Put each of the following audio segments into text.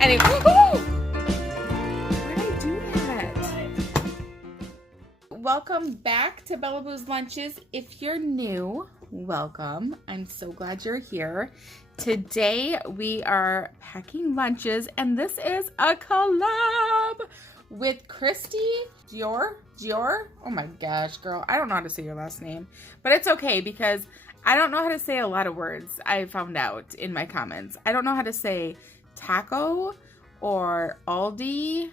Anyway, why did I do that? Welcome back to Bella Boo's Lunches. If you're new, welcome. I'm so glad you're here. Today we are packing lunches, and this is a collab with Christy Gior. Oh my gosh, girl. I don't know how to say your last name, but it's okay because I don't know how to say a lot of words. I found out in my comments. I don't know how to say taco or Aldi.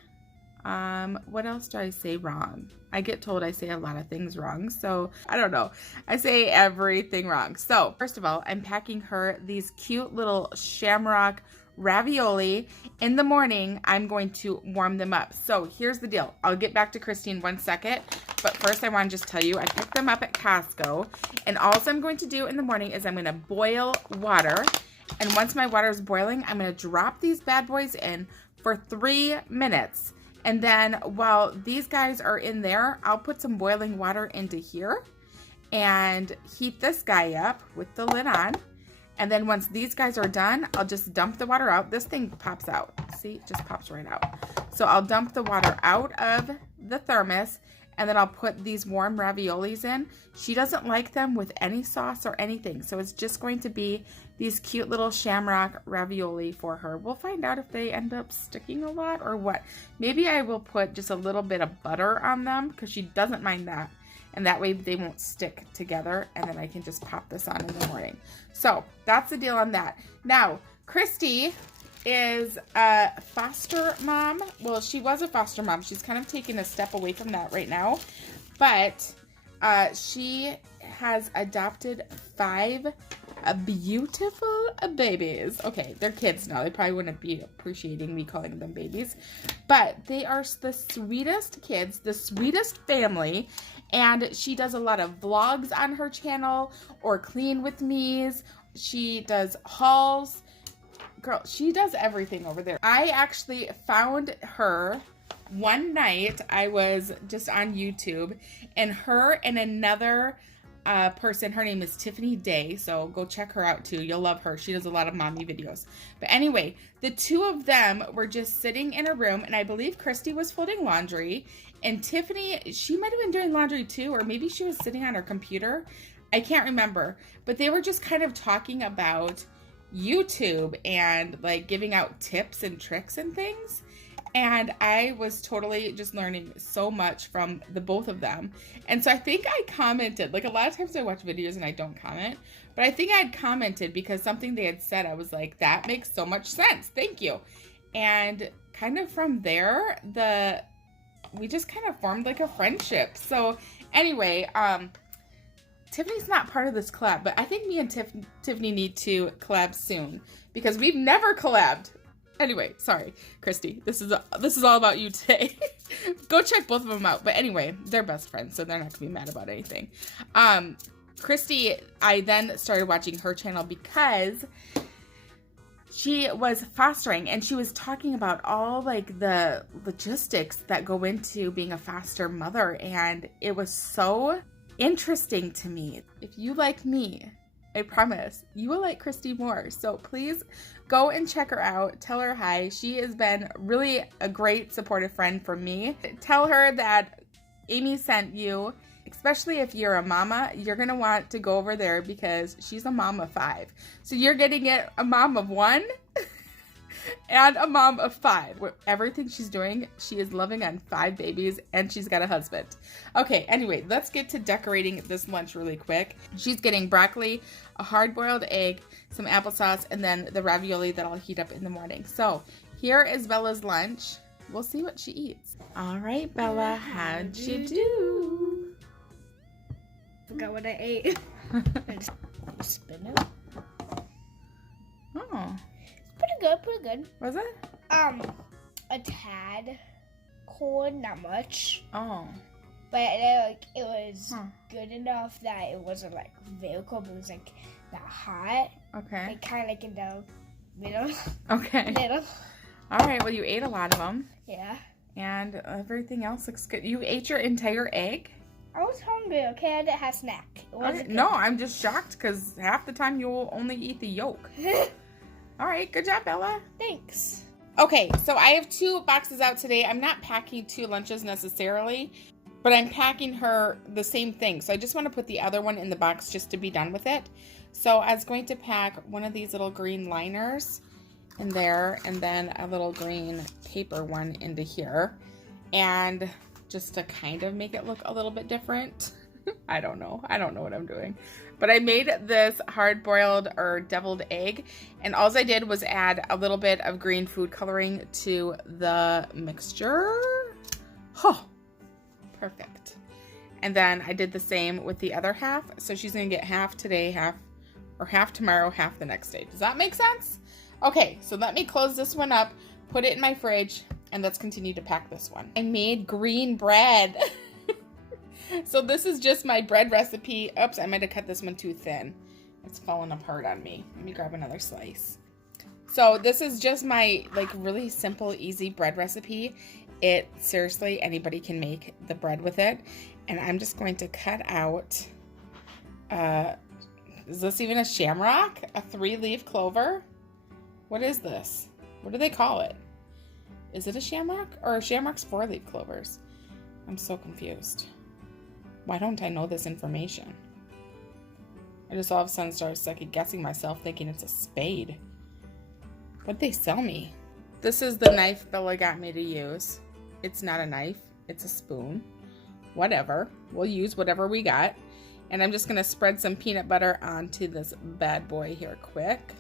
What else do I say wrong? I get told I say a lot of things wrong, so I don't know. I say everything wrong. So first of all, I'm packing her these cute little shamrock ravioli. In the morning, I'm going to warm them up. So here's the deal. I'll get back to Christy in 1 second, but first I want to just tell you, I picked them up at Costco, and all I'm going to do in the morning is I'm going to boil water. And once my water is boiling, I'm going to drop these bad boys in for 3 minutes. And then while these guys are in there, I'll put some boiling water into here and heat this guy up with the lid on. And then once these guys are done, I'll just dump the water out. This thing pops out. See, it just pops right out. So I'll dump the water out of the thermos, and then I'll put these warm raviolis in. She doesn't like them with any sauce or anything, so it's just going to be these cute little shamrock ravioli for her. We'll find out if they end up sticking a lot or what. Maybe I will put just a little bit of butter on them because she doesn't mind that. And that way they won't stick together, and then I can just pop this on in the morning. So that's the deal on that. Now, Christy is a foster mom. Well, she was a foster mom. She's kind of taken a step away from that right now. But she has adopted 5 beautiful babies. Okay, they're kids now. They probably wouldn't be appreciating me calling them babies. But they are the sweetest kids, the sweetest family. And she does a lot of vlogs on her channel or clean with me's. She does hauls. Girl, she does everything over there. I actually found her one night. I was just on YouTube, and her and another person, her name is Tiffany Day, so go check her out too. You'll love her. She does a lot of mommy videos. But anyway, the two of them were just sitting in a room, and I believe Christy was folding laundry, and Tiffany, she might have been doing laundry too, or maybe she was sitting on her computer. I can't remember. But they were just kind of talking about YouTube and like giving out tips and tricks and things. And I was totally just learning so much from the both of them. And so I think I commented, like a lot of times I watch videos and I don't comment, but I think I had commented because something they had said, I was like, that makes so much sense. Thank you. And kind of from there, we just kind of formed like a friendship. So anyway, Tiffany's not part of this collab, but I think me and Tiffany need to collab soon because we've never collabed. Anyway, sorry, Christy. This is all about you today. Go check both of them out. But anyway, they're best friends, so they're not gonna be mad about anything. Christy, I then started watching her channel because she was fostering, and she was talking about all like the logistics that go into being a foster mother, and it was so interesting to me. If you like me, I promise you will like Christy more. So please go and check her out. Tell her hi. She has been really a great supportive friend for me. Tell her that Amy sent you. Especially if you're a mama, you're going to want to go over there because she's a mom of 5. So you're getting it a mom of 1 and a mom of 5. Everything she's doing, she is loving on 5 babies, and she's got a husband. Okay, anyway, let's get to decorating this lunch really quick. She's getting broccoli, a hard-boiled egg, some applesauce, and then the ravioli that I'll heat up in the morning. So here is Bella's lunch. We'll see what she eats. All right, Bella, how'd you do? Forgot what I ate. I just spin it. Oh. Pretty good. Was it? A tad cold, not much. Oh. But it was good enough that it wasn't like very cold, but it was like not hot. Okay. Like kind of like in the middle. Okay. Middle. All right. Well, you ate a lot of them. Yeah. And everything else looks good. You ate your entire egg? I was hungry, okay? I didn't have snack. It wasn't No, I'm just shocked because half the time you'll only eat the yolk. All right, good job, Bella. Thanks. Okay, so I have 2 boxes out today. I'm not packing 2 lunches necessarily, but I'm packing her the same thing. So I just want to put the other one in the box just to be done with it. So I was going to pack one of these little green liners in there and then a little green paper one into here. And just to kind of make it look a little bit different. I don't know what I'm doing. But I made this hard-boiled or deviled egg, and all I did was add a little bit of green food coloring to the mixture. Oh, perfect. And then I did the same with the other half. So she's gonna get half today, half tomorrow, half the next day. Does that make sense? Okay, so let me close this one up, put it in my fridge, and let's continue to pack this one. I made green bread. So this is just my bread recipe. Oops, I might have cut this one too thin. It's falling apart on me. Let me grab another slice. So this is just my like really simple, easy bread recipe. It seriously, anybody can make the bread with it. And I'm just going to cut out, is this even a shamrock? A 3-leaf clover? What is this? What do they call it? Is it a shamrock or a shamrock's 4-leaf clovers? I'm so confused. Why don't I know this information? I just all of a sudden started second guessing myself thinking it's a spade. What'd they sell me? This is the knife Bella got me to use. It's not a knife, it's a spoon. Whatever, we'll use whatever we got. And I'm just gonna spread some peanut butter onto this bad boy here quick.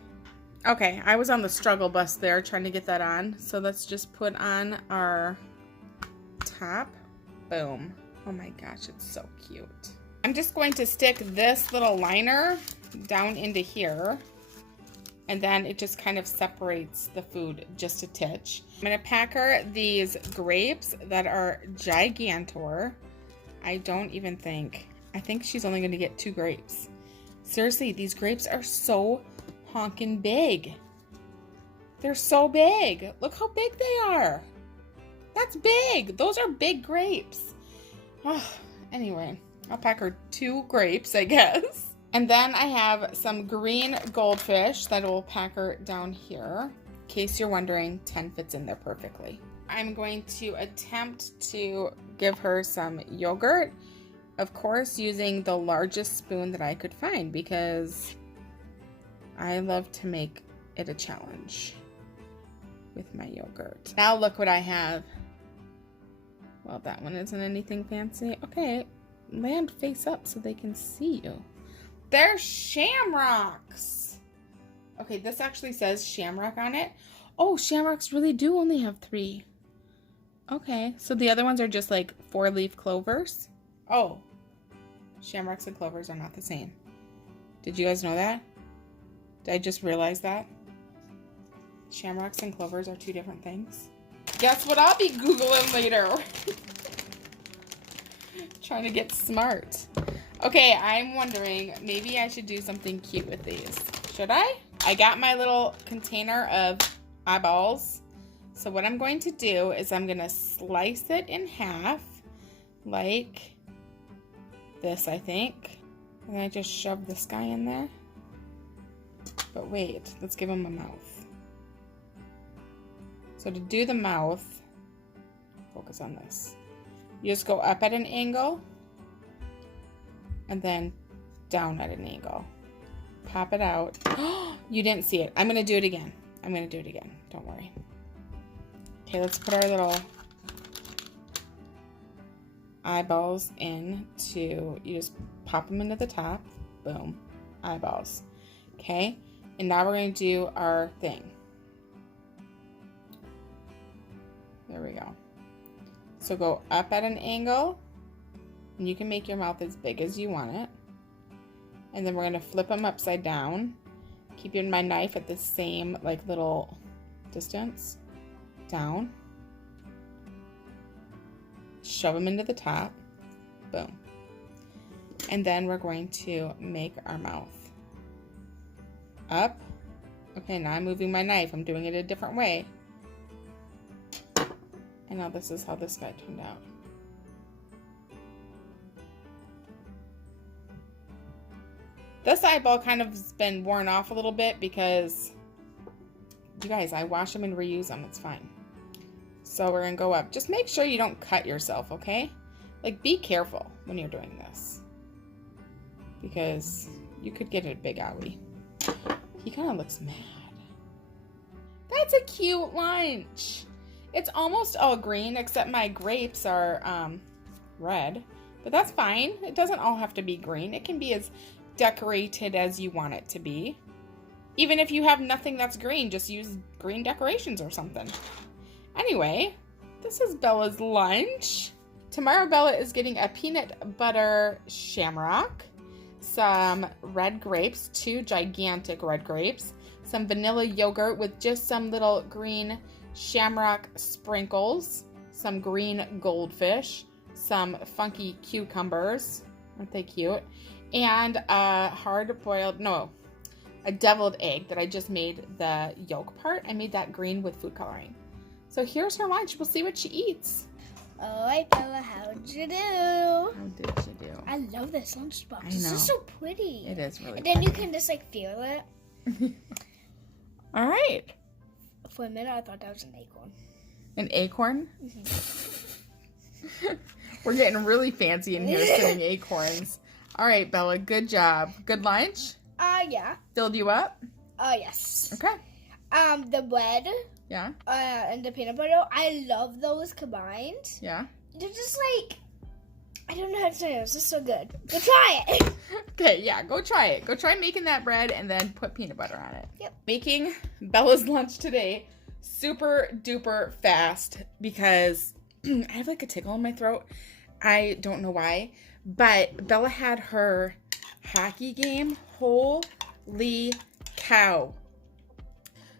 Okay, I was on the struggle bus there trying to get that on. So let's just put on our top. Boom. Oh my gosh, it's so cute. I'm just going to stick this little liner down into here. And then it just kind of separates the food just a titch. I'm gonna pack her these grapes that are gigantor. I think she's only gonna get 2 grapes. Seriously, these grapes are so honkin' big. They're so big. Look how big they are. That's big. Those are big grapes. Oh, anyway, I'll pack her 2 grapes, I guess. And then I have some green goldfish that will pack her down here. In case you're wondering, 10 fits in there perfectly. I'm going to attempt to give her some yogurt. Of course, using the largest spoon that I could find because I love to make it a challenge with my yogurt. Now look what I have. Well, that one isn't anything fancy. Okay, land face up so they can see you. They're shamrocks. Okay, this actually says shamrock on it. Oh, shamrocks really do only have 3. Okay, so the other ones are just like 4-leaf clovers. Oh, shamrocks and clovers are not the same. Did you guys know that? Did I just realize that? Shamrocks and clovers are 2 different things. Guess what I'll be Googling later. Trying to get smart. Okay, I'm wondering, maybe I should do something cute with these. Should I? I got my little container of eyeballs. So what I'm going to do is I'm going to slice it in half like this, I think. And I just shove this guy in there. But wait, let's give him a mouth. So to do the mouth, focus on this. You just go up at an angle and then down at an angle. Pop it out. You didn't see it. I'm going to do it again. Don't worry. Okay, let's put our little eyeballs into, you just pop them into the top. Boom. Eyeballs. Okay, and now we're going to do our thing. There we go. So go up at an angle, and you can make your mouth as big as you want it. And then we're going to flip them upside down, keeping my knife at the same like little distance. Down. Shove them into the top. Boom. And then we're going to make our mouth. Up. Okay, now I'm moving my knife. I'm doing it a different way. And now this is how this guy turned out. This eyeball kind of has been worn off a little bit because you guys, I wash them and reuse them. It's fine. So we're gonna go up. Just make sure you don't cut yourself, okay? Like, be careful when you're doing this, because you could get a big owie. He kind of looks mad. That's a cute lunch. It's almost all green, except my grapes are red, but that's fine. It doesn't all have to be green. It can be as decorated as you want it to be. Even if you have nothing that's green, just use green decorations or something. Anyway, this is Bella's lunch. Tomorrow Bella is getting a peanut butter shamrock, some red grapes, 2 gigantic red grapes, some vanilla yogurt with just some little green shamrock sprinkles, some green goldfish, some funky cucumbers, aren't they cute, and a deviled egg that I just made the yolk part. I made that green with food coloring. So here's her lunch. We'll see what she eats. All right, Bella, how'd you do? How did she do? I love this lunchbox. I know. This is so pretty. It is really And then you can just like feel it. All right. For a minute, I thought that was an acorn. An acorn? We're getting really fancy in here sitting acorns. All right, Bella, good job. Good lunch? Yeah. Filled you up? Yes. Okay. The bread. Yeah. And the peanut butter. I love those combined. Yeah. They're just like, I don't know how to say it. It's just so good. Go try it. Okay, yeah, go try it. Go try making that bread and then put peanut butter on it. Yep. Making Bella's lunch today super duper fast because I have like a tickle in my throat. I don't know why, but Bella had her hockey game. Holy cow.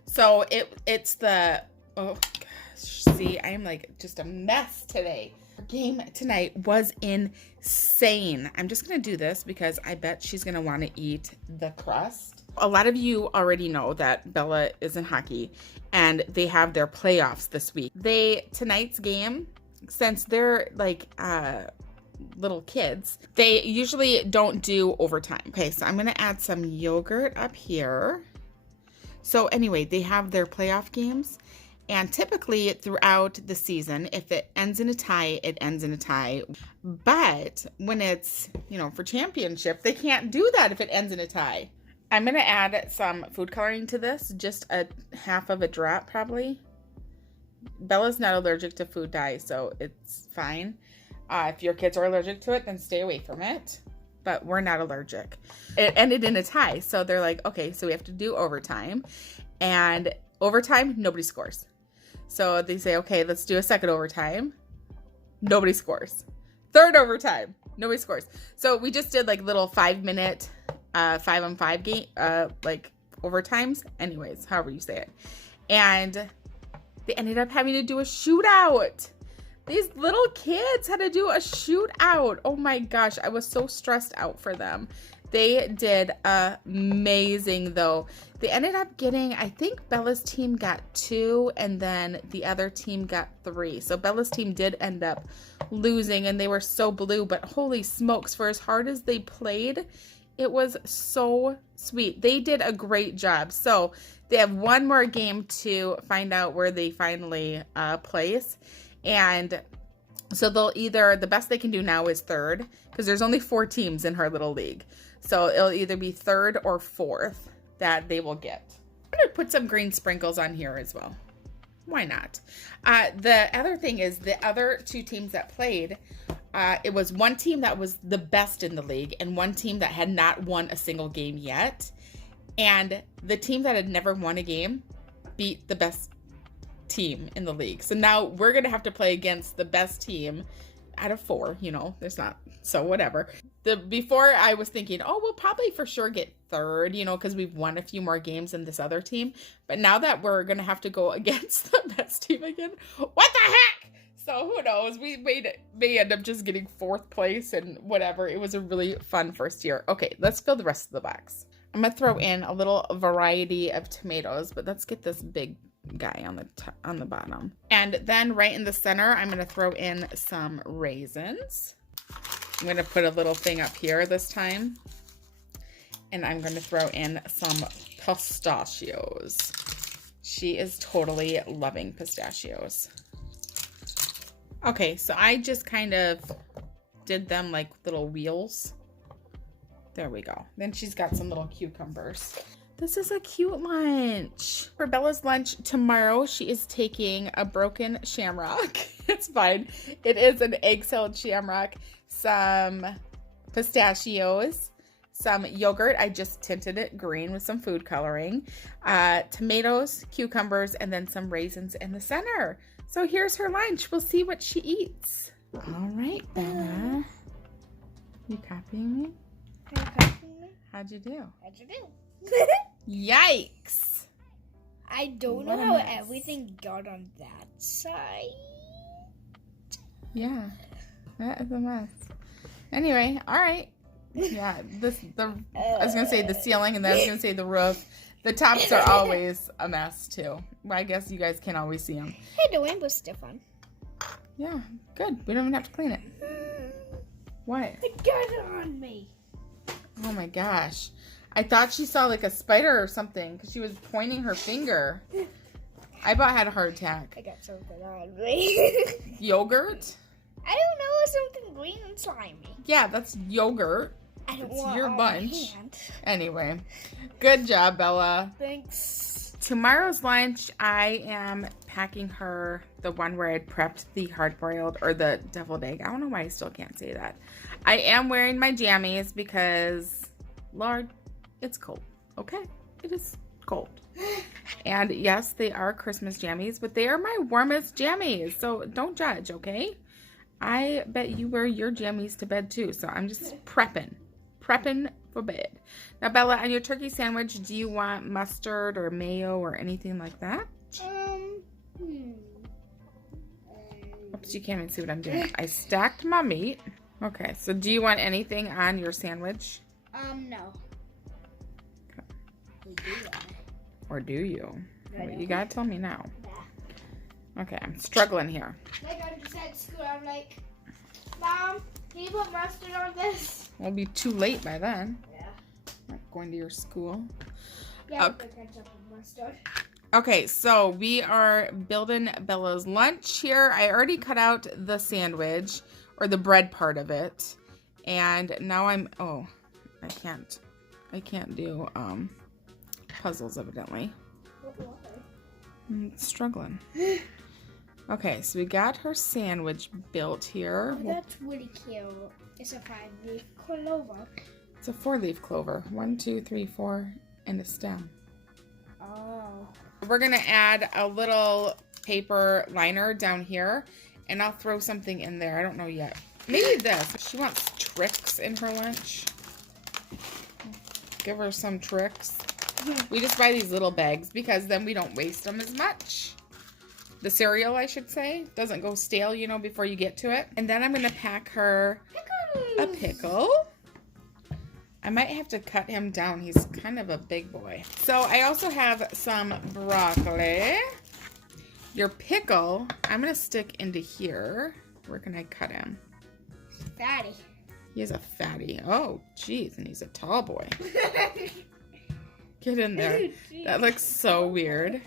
So it's the, oh gosh, see, I'm like just a mess today. Our game tonight was insane. I'm just going to do this because I bet she's going to want to eat the crust. A lot of you already know that Bella is in hockey and they have their playoffs this week. Tonight's game, since they're like little kids, they usually don't do overtime. Okay, so I'm going to add some yogurt up here. So anyway, they have their playoff games, and typically throughout the season, if it ends in a tie, it ends in a tie. But when it's, for championship, they can't do that if it ends in a tie. I'm going to add some food coloring to this, just a half of a drop probably. Bella's not allergic to food dye, so it's fine. If your kids are allergic to it, then stay away from it. But we're not allergic. It ended in a tie. So they're like, okay, so we have to do overtime. And overtime, nobody scores. So they say, okay, let's do a second overtime. Nobody scores. Third overtime, nobody scores. So we just did like little 5-minute 5-on-5 game, like overtimes. Anyways, however you say it. And they ended up having to do a shootout. These little kids had to do a shootout. Oh my gosh, I was so stressed out for them. They did amazing though. They ended up getting, I think Bella's team got 2 and then the other team got 3. So Bella's team did end up losing and they were so blue, but holy smokes, for as hard as they played, it was so sweet. They did a great job. So they have one more game to find out where they finally place. And so the best they can do now is third, because there's only 4 teams in her little league. So it'll either be third or fourth that they will get. I'm going to put some green sprinkles on here as well. Why not? The other thing is the other 2 teams that played, it was one team that was the best in the league and one team that had not won a single game yet. And the team that had never won a game beat the best team in the league. So now we're gonna have to play against the best team out of 4. There's not, so whatever. Before I was thinking, oh, we'll probably for sure get third, because we've won a few more games than this other team. But now that we're gonna have to go against the best team again, what the heck? So who knows? We may end up just getting 4th place and whatever. It was a really fun first year. Okay, let's fill the rest of the box. I'm gonna throw in a little variety of tomatoes, but let's get this big guy on the bottom. And then right in the center, I'm going to throw in some raisins. I'm going to put a little thing up here this time. And I'm going to throw in some pistachios. She is totally loving pistachios. Okay, so I just kind of did them like little wheels. There we go. Then she's got some little cucumbers. This is a cute lunch. For Bella's lunch tomorrow, she is taking a broken shamrock. It's fine. It is an egg-salad shamrock, some pistachios, some yogurt. I just tinted it green with some food coloring, tomatoes, cucumbers, and then some raisins in the center. So here's her lunch. We'll see what she eats. All right, Bella. You copying me? How'd you do? How'd you do? Yikes. I don't What know a how mess. everything got on that side. Yeah, that is a mess. Anyway, all right. Yeah, I was gonna say the ceiling, and then I was gonna say the roof. The tops are always a mess too. Well, I guess you guys can't always see them. Hey, the rainbow's still fun. Yeah, good. We don't even have to clean it. What? It got on me. Oh my gosh. I thought she saw like a spider or something because she was pointing her finger. I about had a heart attack. I got something on me. Yogurt? I don't know, it's something green and slimy. Yeah, that's yogurt. I don't It's want your on lunch. my hand. Anyway, good job, Bella. Thanks. Tomorrow's lunch, I am packing her the one where I prepped the hard-boiled or the deviled egg. I don't know why I still can't say that. I am wearing my jammies because, Lord, it's cold. Okay, it is cold. And yes, they are Christmas jammies, but they are my warmest jammies. So don't judge, okay? I bet you wear your jammies to bed too. So I'm just prepping for bed. Now, Bella, on your turkey sandwich, do you want mustard or mayo or anything like that? Oops, you can't even see what I'm doing. I stacked my meat. Okay, so do you want anything on your sandwich? No. Okay. We do that. Or do you? I Well, know. you gotta tell me now. Nah. Okay, I'm struggling here. Like I'm just at school, I'm like, Mom, can you put mustard on this? We'll be too late by then. Yeah. Not going to your school. Yeah, Okay. the ketchup and mustard. Okay, so we are building Bella's lunch here. I already cut out the sandwich or the bread part of it. And now I can't do puzzles evidently. I'm struggling. Okay, so we got her sandwich built here. Oh, that's really cute. It's a 5-leaf clover. It's a 4-leaf clover. 1, 2, 3, 4, and a stem. Oh. We're gonna add a little paper liner down here, and I'll throw something in there. I don't know yet. Maybe this. She wants tricks in her lunch. Give her some tricks. We just buy these little bags because then we don't waste them as much. The cereal, I should say, doesn't go stale, you know, before you get to it. And then I'm gonna pack her a pickle. I might have to cut him down. He's kind of a big boy. So I also have some broccoli. Your pickle, I'm gonna stick into here. Where can I cut him? Fatty. He is a fatty. Oh, geez, and he's a tall boy. Get in there. That looks so weird,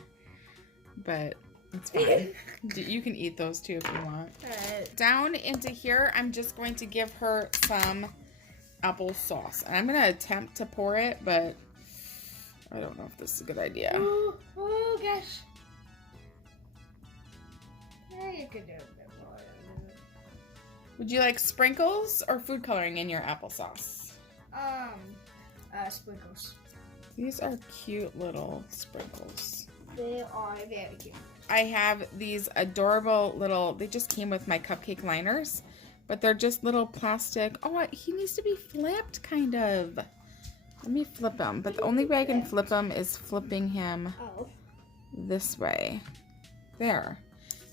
but it's fine. You can eat those too if you want. Down into here, I'm just going to give her some applesauce. And I'm going to attempt to pour it, but I don't know if this is a good idea. Oh gosh. Yeah, you could do a bit more. Would you like sprinkles or food coloring in your applesauce? Sprinkles. These are cute little sprinkles. They are very cute. I have these adorable little, they just came with my cupcake liners, but they're just little plastic. Oh, he needs to be flipped, kind of. Let me flip him, but the only way I can flip him is flipping him this way. There.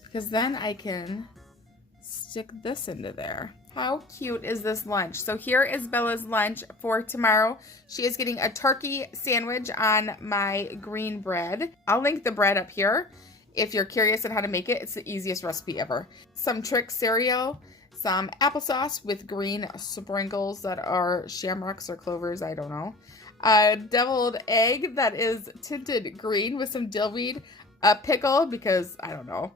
Because then I can stick this into there. How cute is this lunch? So here is Bella's lunch for tomorrow. She is getting a turkey sandwich on my green bread. I'll link the bread up here. If you're curious on how to make it, it's the easiest recipe ever. Some Trick cereal, some applesauce with green sprinkles that are shamrocks or clovers, I don't know. a deviled egg that is tinted green with some dillweed, a pickle because I don't know,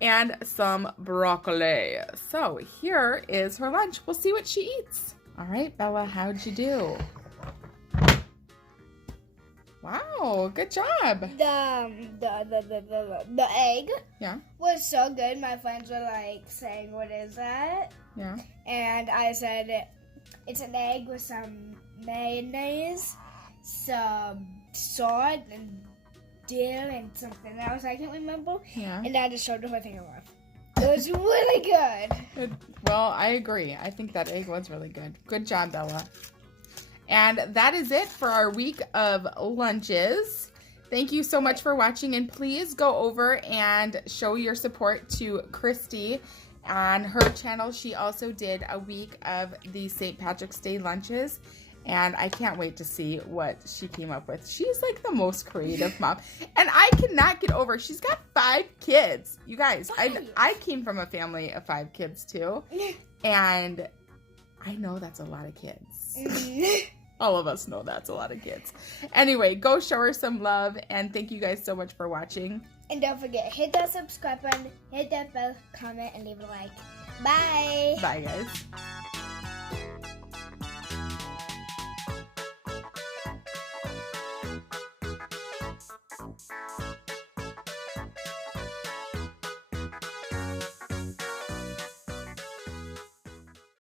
and some broccoli. So here is her lunch. We'll see what she eats. All right, Bella, how'd you do? Wow, good job. The egg was so good. My friends were like saying, "What is that?" Yeah. And I said, "It's an egg with some mayonnaise, some salt, and dill, and something else I can't remember." Yeah. And I just showed her my finger off. It was really good. Well, I agree. I think that egg was really good. Good job, Bella. And that is it for our week of lunches. Thank you so much for watching, and please go over and show your support to Christy. On her channel, she also did a week of the St. Patrick's Day lunches, and I can't wait to see what she came up with. She's like the most creative mom, and I cannot get over, she's got 5 kids. You guys, I came from a family of 5 kids too, and I know that's a lot of kids. All of us know that's a lot of kids. Anyway, go show her some love, and thank you guys so much for watching. And don't forget, hit that subscribe button, hit that bell, comment, and leave a like. Bye. Bye, guys.